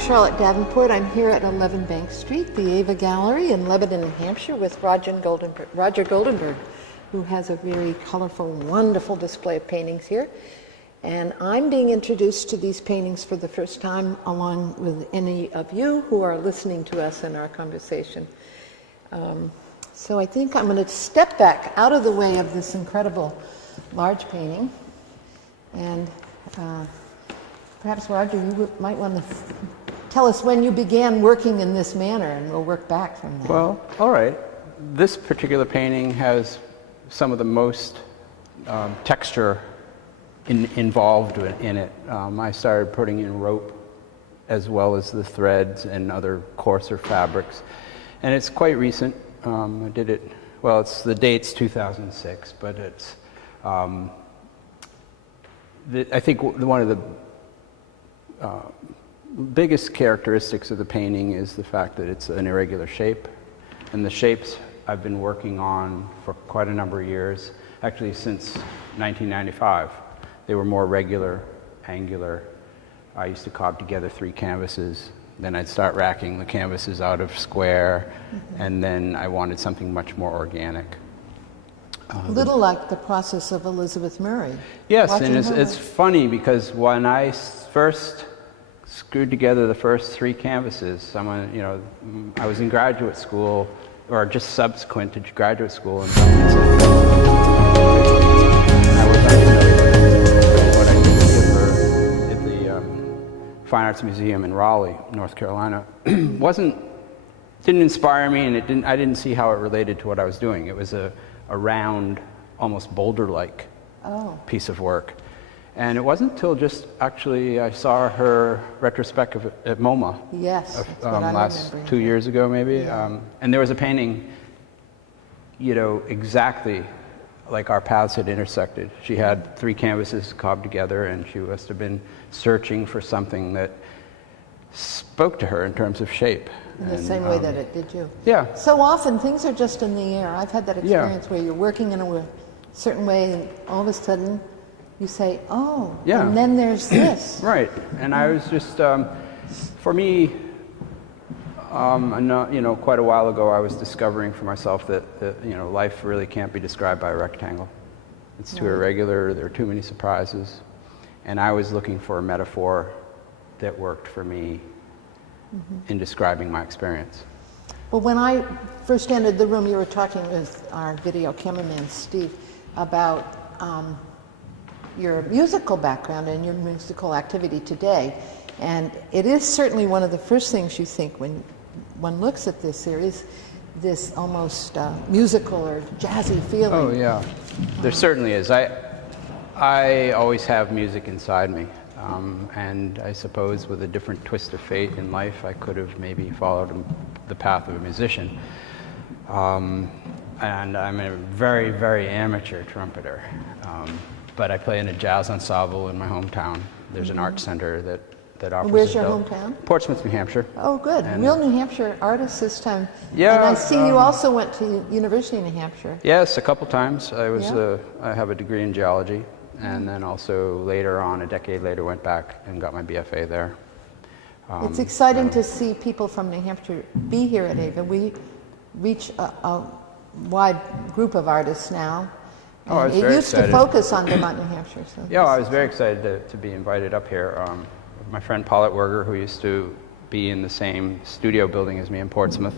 Charlotte Davenport. I'm here at 11 Bank Street, the AVA Gallery in Lebanon, New Hampshire, with Roger Goldenberg, who has a very colorful, wonderful display of paintings here. And I'm being introduced to these paintings for the first time, along with any of you who are listening to us in our conversation. So I think I'm going to step back out of the way of this incredible large painting. And perhaps, Roger, you might want to tell us when you began working in this manner, and we'll work back from there. Well, all right. This particular painting has some of the most texture involved in it. I started putting in rope as well as the threads and other coarser fabrics. And it's quite recent. I did it, well, the date's 2006, but it's, I think one of the biggest characteristics of the painting is the fact that it's an irregular shape. And the shapes I've been working on for quite a number of years, actually since 1995. They were more regular, angular. I used to cob together 3 canvases. Then I'd start racking the canvases out of square, and then I wanted something much more organic. A little like the process of Elizabeth Murray. Yes, and it's funny because when I first screwed together the first 3 canvases, I was in graduate school, or just subsequent to graduate school, and someone said, I was unfamiliar with what I did give her at the Fine Arts Museum in Raleigh, North Carolina. Didn't inspire me, and I didn't see how it related to what I was doing. It was a round, almost boulder-like piece of work. And it wasn't until just actually I saw her retrospective at MoMA. Yes, last 2 years ago, maybe. Yeah. And there was a painting, exactly like our paths had intersected. She had 3 canvases cobbed together, and she must have been searching for something that spoke to her in terms of shape. In the same way that it did you. Yeah. So often things are just in the air. I've had that experience where you're working in a certain way, and all of a sudden you say, oh, yeah. And then there's this. Right. And I was just, for me, quite a while ago, I was discovering for myself that life really can't be described by a rectangle. It's too irregular. There are too many surprises. And I was looking for a metaphor that worked for me in describing my experience. Well, when I first entered the room, you were talking with our video cameraman, Steve, about your musical background and your musical activity today. And it is certainly one of the first things you think when one looks at this series, this almost musical or jazzy feeling. Oh, yeah. There certainly is. I always have music inside me. And I suppose with a different twist of fate in life, I could have maybe followed the path of a musician. And I'm a very, very amateur trumpeter. But I play in a jazz ensemble in my hometown. There's an art center that offers. Where's your hometown? Portsmouth, New Hampshire. Oh, good. And real New Hampshire artist this time. Yeah. And I see you also went to University of New Hampshire. Yes, a couple times. I have a degree in geology. And then also later on, a decade later, went back and got my BFA there. It's exciting to see people from New Hampshire be here at AVA. We reach a wide group of artists now. Oh, I was it very used excited. to focus on Vermont, New Hampshire. So yeah, I was very excited to be invited up here. My friend Paulette Werger, who used to be in the same studio building as me in Portsmouth,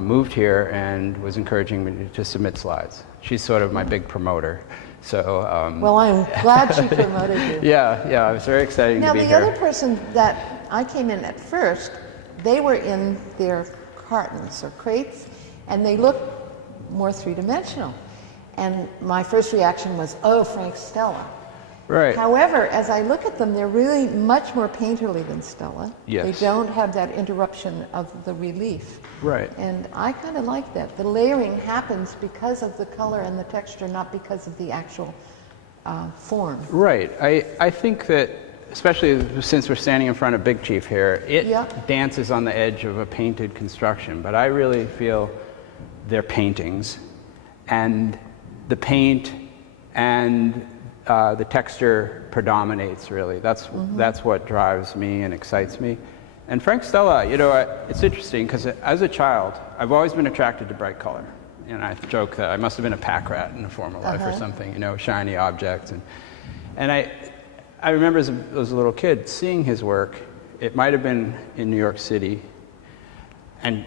moved here and was encouraging me to submit slides. She's sort of my big promoter. So, well, I'm glad she promoted you. Yeah, it was very exciting to be here. Now, the other person that I came in at first, they were in their cartons or crates, and they looked more three-dimensional. And my first reaction was, oh, Frank Stella. Right. However, as I look at them, they're really much more painterly than Stella. Yes. They don't have that interruption of the relief. Right. And I kind of like that. The layering happens because of the color and the texture, not because of the actual form. Right. I think that, especially since we're standing in front of Big Chief here, it dances on the edge of a painted construction. But I really feel they're paintings. And the paint and the texture predominates, really. That's what drives me and excites me. And Frank Stella, it's interesting because as a child, I've always been attracted to bright color. And I joke that I must have been a pack rat in a former life or something, shiny objects. And I remember as a little kid seeing his work. It might have been in New York City, and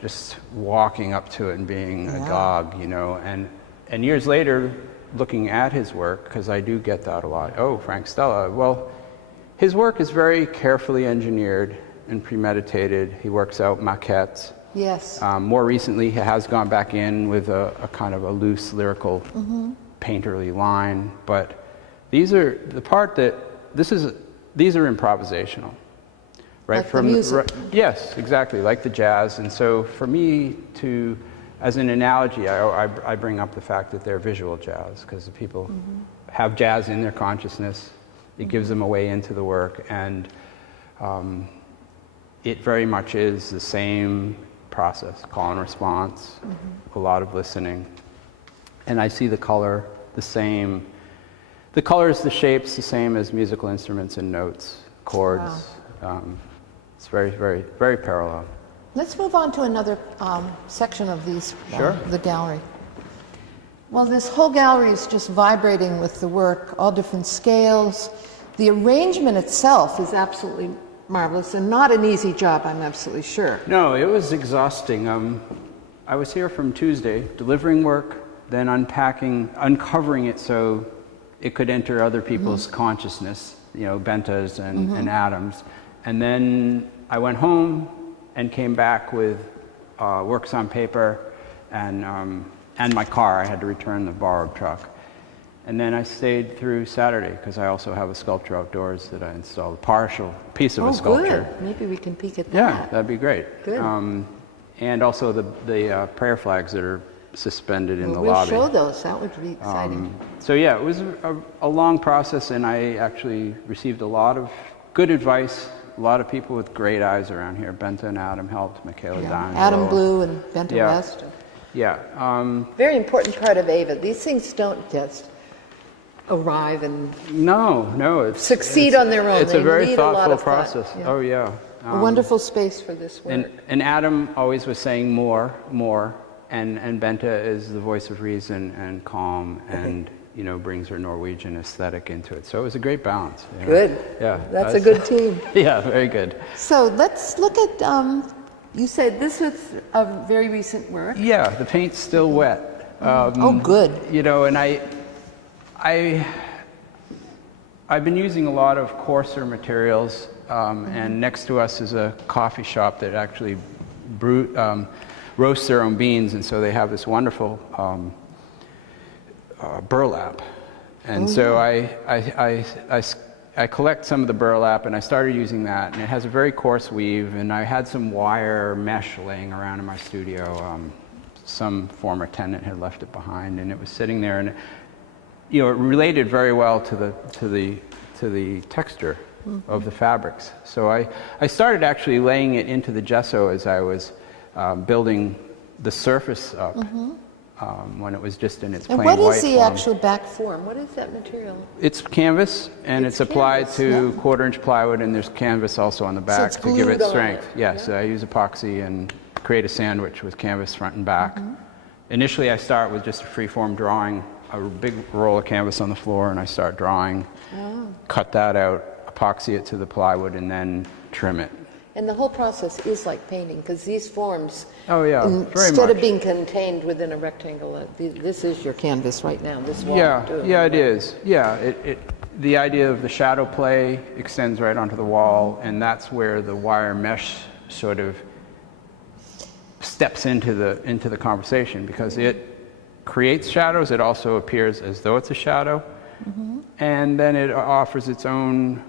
just walking up to it and being agog, and years later, looking at his work, because I do get that a lot. Oh, Frank Stella. Well, his work is very carefully engineered and premeditated. He works out maquettes. Yes. More recently, he has gone back in with a kind of a loose lyrical, painterly line. But these are the part that these are improvisational. Right, like from the music. Yes, exactly, like the jazz. And so for me as an analogy, I bring up the fact that they're visual jazz, because people have jazz in their consciousness. It gives them a way into the work, and it very much is the same process, call and response, a lot of listening. And I see the color the same. The colors, the shapes, the same as musical instruments and notes, chords. Wow. It's very, very, very parallel. Let's move on to another section of these, the gallery. Well, this whole gallery is just vibrating with the work, all different scales. The arrangement itself is absolutely marvelous, and not an easy job, I'm absolutely sure. No, it was exhausting. I was here from Tuesday, delivering work, then uncovering it so it could enter other people's consciousness, Benta's and Adam's. And then I went home and came back with works on paper and my car. I had to return the borrowed truck. And then I stayed through Saturday because I also have a sculpture outdoors that I installed, a partial piece of a sculpture. Good. Maybe we can peek at that. Yeah, that'd be great. Good. And also the prayer flags that are suspended in the lobby. We'll show those. That would be exciting. So yeah, it was a long process, and I actually received a lot of good advice. A lot of people with great eyes around here. Benta and Adam helped. Michaela D'Angelo. Adam Blue and Benta West. Yeah. Very important part of AVA. These things don't just arrive and succeed on their own. It's they a very need thoughtful a lot of process. Thought. Yeah. Oh yeah. A wonderful space for this work. And Adam always was saying more, and Benta is the voice of reason and calm and brings her Norwegian aesthetic into it. So it was a great balance. Good. Yeah. That's a good team. Yeah, very good. So let's look at, you said this was a very recent work. Yeah, the paint's still wet. Good. And I've been using a lot of coarser materials, and next to us is a coffee shop that actually roasts their own beans, and so they have this wonderful burlap. And so I collect some of the burlap, and I started using that, and it has a very coarse weave, and I had some wire mesh laying around in my studio. Some former tenant had left it behind, and it was sitting there, and it related very well to the texture of the fabrics. So I started actually laying it into the gesso as I was building the surface up. When it was just in its plain white form. And what is the actual back form? What is that material? It's canvas, and it's applied to quarter-inch plywood, and there's canvas also on the back to give it strength. Yes, I use epoxy and create a sandwich with canvas front and back. Initially, I start with just a free-form drawing, a big roll of canvas on the floor, and I start drawing, cut that out, epoxy it to the plywood, and then trim it. And the whole process is like painting, because these forms, instead of being contained within a rectangle, this is your canvas right now, this wall. It is. Yeah, the idea of the shadow play extends right onto the wall, and that's where the wire mesh sort of steps into the conversation, because it creates shadows. It also appears as though it's a shadow, and then it offers its own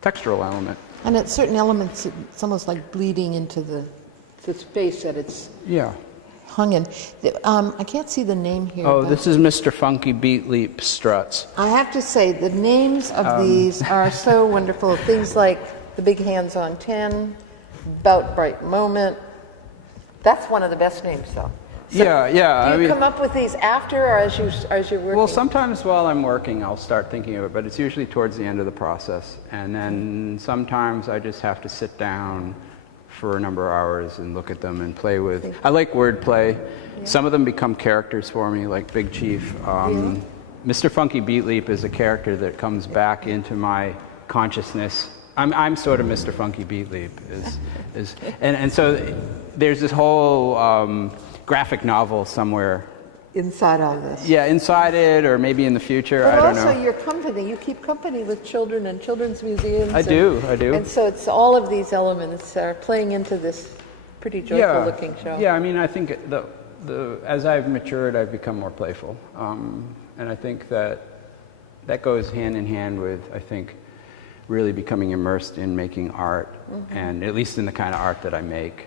textural element. And at certain elements, it's almost like bleeding into the space that it's hung in. I can't see the name here. Oh, this is Mr. Funky Beat Leap Struts. I have to say, the names of these are so wonderful. Things like the Big Hands on 10, Bout Bright Moment. That's one of the best names, though. Yeah, yeah. Do you come up with these after or as you're working? Well, sometimes while I'm working, I'll start thinking of it, but it's usually towards the end of the process. And then sometimes I just have to sit down for a number of hours and look at them and play with. I like wordplay. Yeah. Some of them become characters for me, like Big Chief. Really? Mr. Funky Beat Leap is a character that comes back into my consciousness. I'm sort of Mr. Funky Beat Leap, and so there's this whole graphic novel somewhere inside all this. Yeah, inside it, or maybe in the future. But I don't know. also your company, you keep company with children and children's museums. I do. And so it's all of these elements are playing into this pretty joyful-looking show. Yeah, I mean, I think as I've matured, I've become more playful, and I think that goes hand in hand with, I think, really becoming immersed in making art, and at least in the kind of art that I make.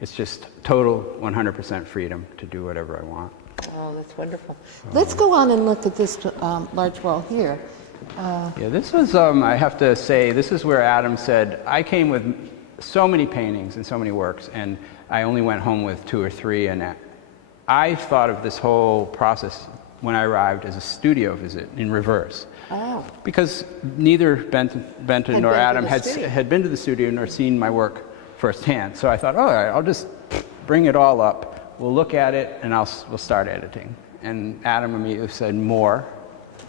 It's just total 100% freedom to do whatever I want. Oh, that's wonderful. Let's go on and look at this large wall here. Yeah, this was, I have to say, this is where Adam said, I came with so many paintings and so many works, and I only went home with 2 or 3, and I thought of this whole process when I arrived as a studio visit in reverse. Oh. Because neither Benton nor Adam had been to the studio nor seen my work firsthand. So I thought, all right, I'll just bring it all up. We'll look at it, and we'll start editing. And Adam immediately said, more.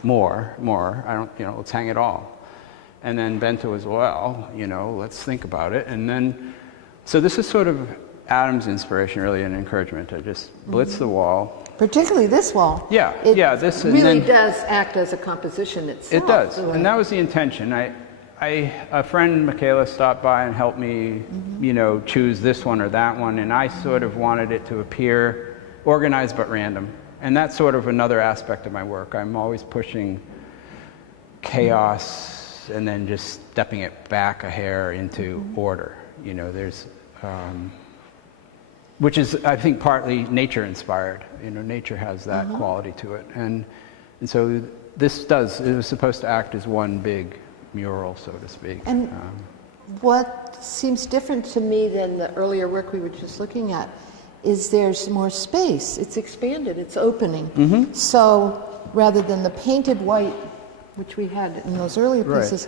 I don't, let's hang it all. And then Bento was, well, let's think about it. And then, so this is sort of Adam's inspiration, really, and encouragement to just blitz the wall. Particularly this wall. Yeah, this really does act as a composition itself. It does, and that was the intention. A friend, Michaela, stopped by and helped me, choose this one or that one, and I sort of wanted it to appear organized but random. And that's sort of another aspect of my work. I'm always pushing chaos and then just stepping it back a hair into order. There's, which is, I think, partly nature-inspired. Nature has that quality to it. And so it was supposed to act as one big mural, so to speak. And what seems different to me than the earlier work we were just looking at is there's more space. It's expanded, it's opening. So rather than the painted white, which we had in those earlier pieces,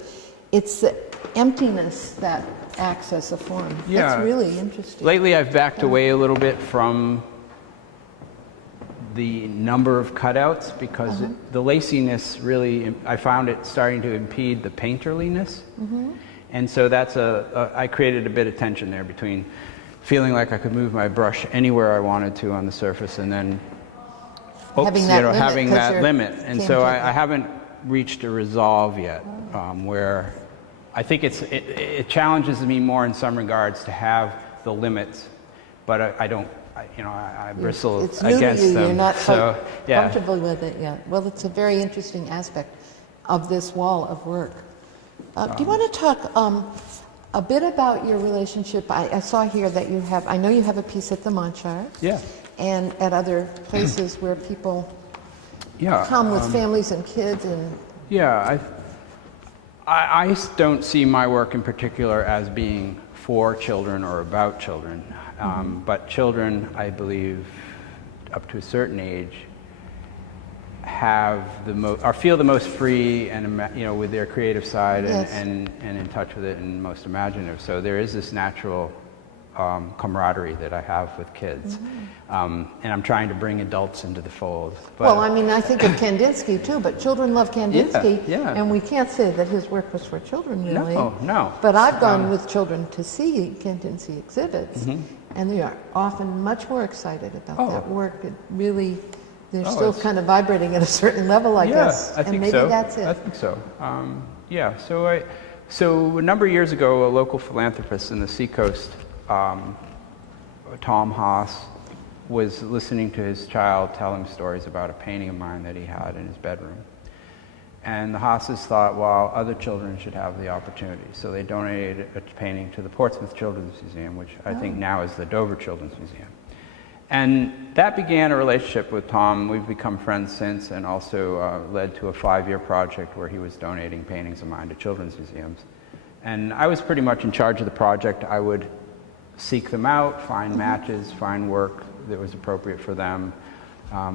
it's the emptiness that acts as a form. Yeah. That's really interesting. Lately I've backed away a little bit from the number of cutouts because the laciness really, I found it starting to impede the painterliness. And so that's I created a bit of tension there between feeling like I could move my brush anywhere I wanted to on the surface and then having that limit. And so I haven't reached a resolve yet where I think it challenges me more in some regards to have the limits, but I don't. I bristle it's against new to you. them. You're not so, comfortable with it yet. Well, it's a very interesting aspect of this wall of work. Do you want to talk a bit about your relationship? I saw here that I know you have a piece at the Monchars. Yeah. And at other places where people come with families and kids and... Yeah, I don't see my work in particular as being for children or about children. But children, I believe, up to a certain age, have feel the most free and with their creative side and in touch with it and most imaginative. So there is this natural camaraderie that I have with kids, and I'm trying to bring adults into the fold. But, well, I mean, I think of Kandinsky too, but children love Kandinsky, and we can't say that his work was for children, really. No. But I've gone with children to see Kandinsky exhibits, and they are often much more excited about that work. It really, they're still kind of vibrating at a certain level, I guess. I think maybe so. That's it. I think so. So a number of years ago, a local philanthropist in the Seacoast, Tom Haas, was listening to his child tell him stories about a painting of mine that he had in his bedroom. And the Haas's thought, well, other children should have the opportunity. So they donated a painting to the Portsmouth Children's Museum, which I think now is the Dover Children's Museum. And that began a relationship with Tom. We've become friends since, and also led to a 5-year project where he was donating paintings of mine to children's museums. And I was pretty much in charge of the project. I would seek them out, find matches, find work that was appropriate for them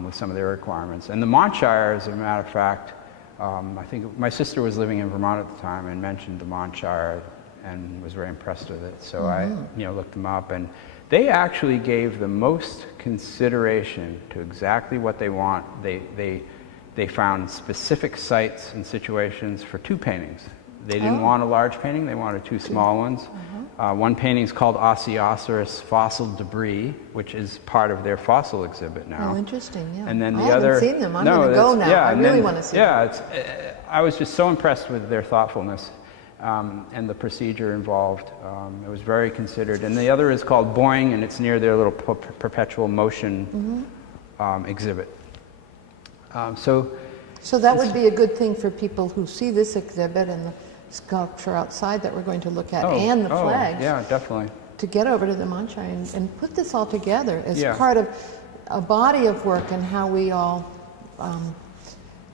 with some of their requirements. And the Montshire, as a matter of fact, I think my sister was living in Vermont at the time and mentioned the Montshire and was very impressed with it. So I looked them up, and they actually gave the most consideration to exactly what they want. They found specific sites and situations for 2 paintings. They didn't want a large painting, they wanted 2 small ones. One painting is called Osteosaurus Fossil Debris, which is part of their fossil exhibit now. Oh, interesting, yeah. And then I haven't seen them. I'm going to go now. Yeah, I really want to see them. Yeah, I was just so impressed with their thoughtfulness and the procedure involved. It was very considered. And the other is called Boing, and it's near their little perpetual motion exhibit. So that would be a good thing for people who see this exhibit and the sculpture outside that we're going to look at, and the flags. Yeah, definitely. To get over to the Montshire and put this all together as Yeah. part of a body of work, and how we all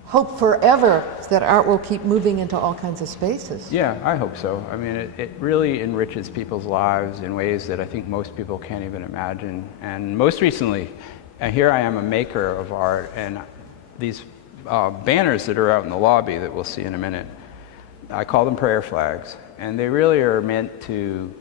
hope forever that art will keep moving into all kinds of spaces. Yeah, I hope so. I mean, it really enriches people's lives in ways that I think most people can't even imagine. And most recently, here I am, a maker of art, and these banners that are out in the lobby that we'll see in a minute, I call them prayer flags, and they really are meant to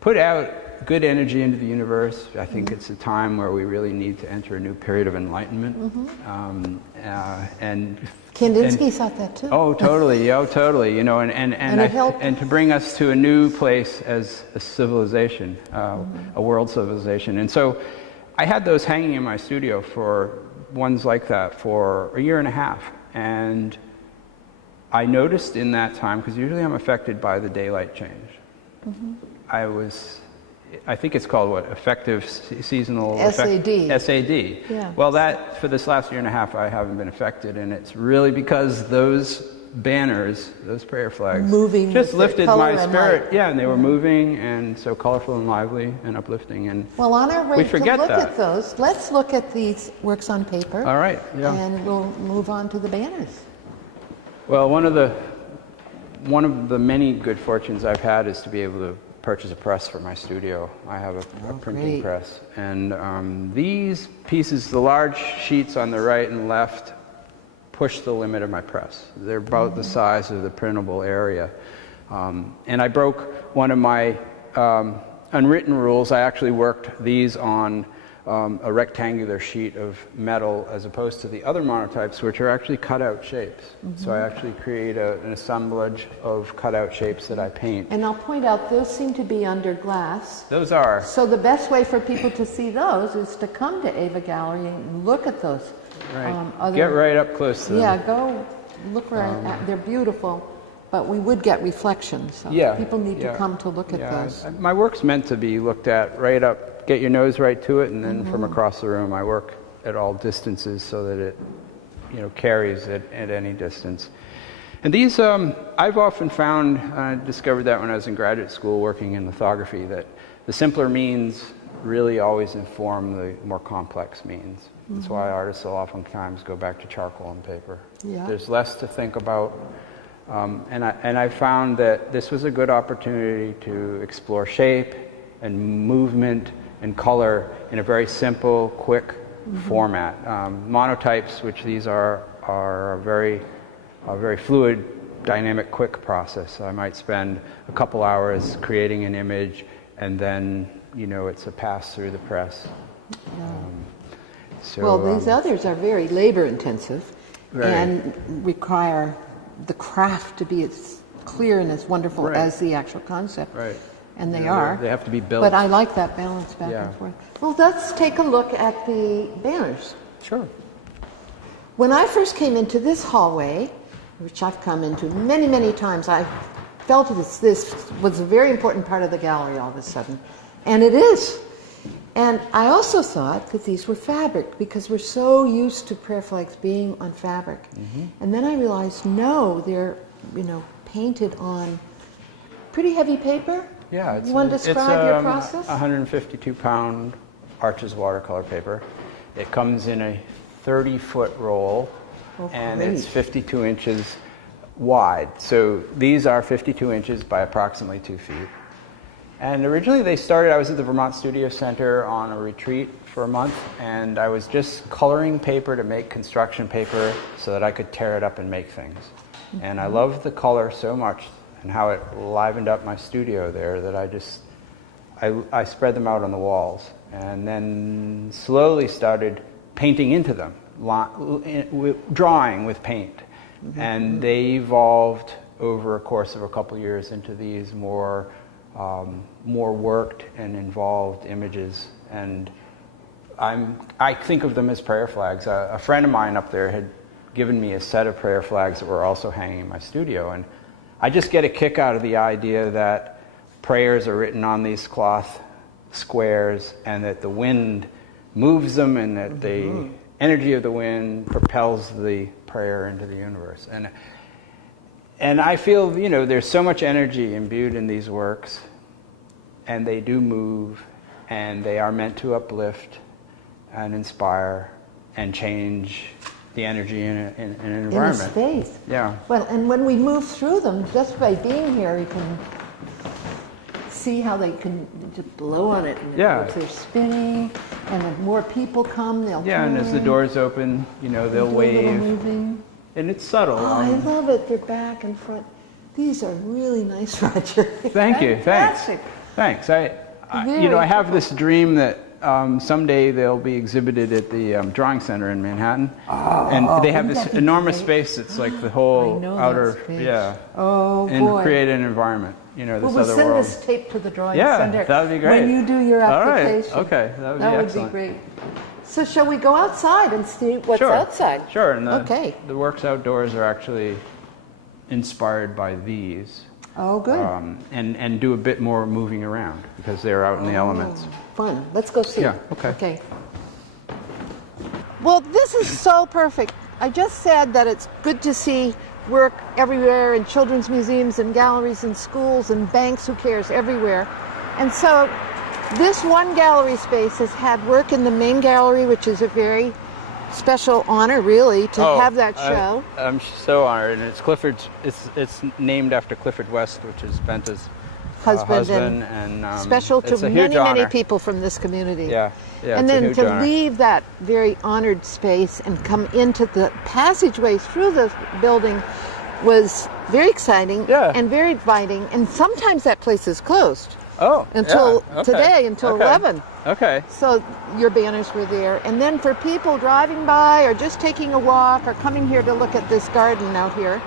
put out good energy into the universe. I think it's a time where we really need to enter a new period of enlightenment. And Kandinsky thought that too. Oh, totally. Oh, totally. You know, and to bring us to a new place as a civilization, a world civilization. And so, I had those hanging in my studio for ones like that for a year and a half, and I noticed in that time, because usually I'm affected by the daylight change. I think it's called what? Affective seasonal SAD. SAD. Yeah. Well, that for this last year and a half, I haven't been affected, and it's really because those banners, those prayer flags, moving just lifted my spirit. light. Yeah, and they were moving and so colorful and lively and uplifting. And well, on our way to look that. at those, let's look at these works on paper. All right. Yeah. And we'll move on to the banners. Well, one of the many good fortunes I've had is to be able to purchase a press for my studio. I have a printing press, and these pieces, the large sheets on the right and left, push the limit of my press. They're about the size of the printable area, and I broke one of my unwritten rules. I actually worked these on a rectangular sheet of metal as opposed to the other monotypes, which are actually cutout shapes. So I actually create an assemblage of cutout shapes that I paint. And I'll point out, those seem to be under glass. Those are. So the best way for people to see those is to come to AVA Gallery and look at those. Right. Get right up close to them. Yeah, go look right at. They're beautiful, but we would get reflections. So people need to come to look at those. My work's meant to be looked at right up. Get your nose right to it, and then from across the room, I work at all distances so that it, carries at any distance. And these, I've often found, I discovered that when I was in graduate school working in lithography, that the simpler means really always inform the more complex means. That's why artists will oftentimes go back to charcoal and paper. Yeah. There's less to think about, and I found that this was a good opportunity to explore shape and movement and color in a very simple, quick format. Monotypes, which these are a very fluid, dynamic, quick process. I might spend a couple hours creating an image, and then it's a pass through the press. These others are very labor-intensive and require the craft to be as clear and as wonderful as the actual concept. Right. And they are. They have to be built. But I like that balance back and forth. Well, let's take a look at the banners. Sure. When I first came into this hallway, which I've come into many, many times, I felt this was a very important part of the gallery all of a sudden. And it is. And I also thought that these were fabric, because we're so used to prayer flags being on fabric. And then I realized, no, they're painted on pretty heavy paper. Yeah, you want to describe your process? 152-pound Arches watercolor paper. It comes in a 30-foot roll, and it's 52 inches wide. So these are 52 inches by approximately 2 feet. And originally they started, I was at the Vermont Studio Center on a retreat for a month, and I was just coloring paper to make construction paper so that I could tear it up and make things. And I loved the color so much and how it livened up my studio there that I spread them out on the walls, and then slowly started painting into them, drawing with paint. And they evolved over a course of a couple years into these more worked and involved images. And I think of them as prayer flags. A friend of mine up there had given me a set of prayer flags that were also hanging in my studio. And I just get a kick out of the idea that prayers are written on these cloth squares, and that the wind moves them, and that the energy of the wind propels the prayer into the universe. And I feel, there's so much energy imbued in these works, and they do move, and they are meant to uplift and inspire and change the energy in an environment. In a space. Yeah. Well, and when we move through them, just by being here, you can see how they can just blow on it. And they're spinning, and if more people come, they'll and as the doors open, they'll wave. Moving. And it's subtle. Oh, I love it. They're back and front. These are really nice, Roger. Thank you. Thanks. I have this dream that someday they'll be exhibited at the Drawing Center in Manhattan, and they have this enormous space that's like the whole outer, and create an environment. This we'll other send world. this tape to the Drawing Center. Yeah, that would be great. When you do your application. All right. Okay, that would be excellent. That would be great. So shall we go outside and see what's outside? Sure. And the works outdoors are actually inspired by these. Oh, good. And do a bit more moving around because they're out in the elements. Fun. Let's go see. Yeah, okay. Well, this is so perfect. I just said that it's good to see work everywhere in children's museums and galleries and schools and banks, who cares, everywhere. And so this one gallery space has had work in the main gallery, which is a very special honor, really, to have that show. I'm so honored, and it's Clifford's. It's named after Clifford West, which is Benta's husband, and special to many people from this community. Yeah, and then to leave that very honored space and come into the passageway through the building was very exciting and very inviting. And sometimes that place is closed. Until today, until 11. Okay. So your banners were there. And then for people driving by or just taking a walk or coming here to look at this garden out here,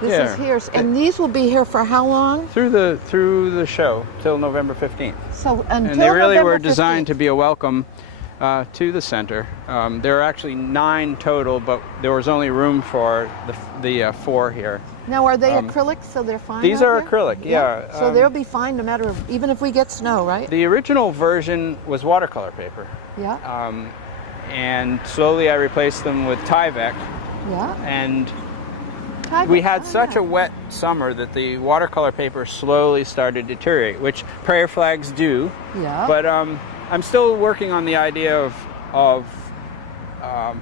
this is here. And these will be here for how long? Through the show, till November 15th. So until And they really November were designed 15th. to be a welcome to the center. There are actually 9 total, but there was only room for the 4 here. Now, are they acrylic, so they're fine? These are here? acrylic, yeah. So they'll be fine no matter, even if we get snow, right? The original version was watercolor paper. Yeah. And slowly I replaced them with Tyvek. Yeah. And we had such a wet summer that the watercolor paper slowly started to deteriorate, which prayer flags do. Yeah. But I'm still working on the idea of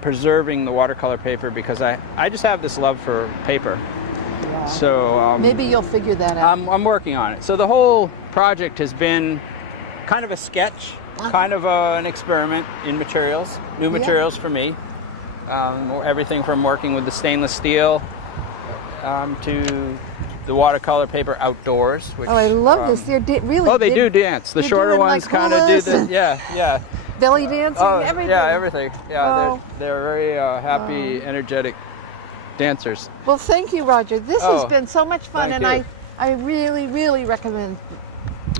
preserving the watercolor paper because I just have this love for paper. Yeah. So maybe you'll figure that out. I'm working on it. So the whole project has been kind of a sketch, kind of an experiment in materials, new materials for me. Everything from working with the stainless steel to the watercolor paper outdoors. Which, I love this. They're really. Oh, they do dance. The shorter ones like kind of do the yeah. Belly dancing, everything. Yeah, everything. Yeah, they're very happy, energetic dancers. Well, thank you, Roger. This has been so much fun, and you. I really recommend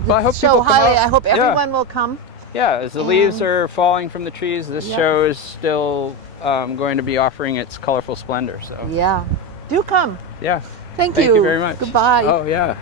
Well, I hope show people come highly. out. I hope everyone will come. Yeah, as the leaves are falling from the trees, this show is still going to be offering its colorful splendor. So yeah, do come. Yeah. Thank you very much. Goodbye. Oh yeah.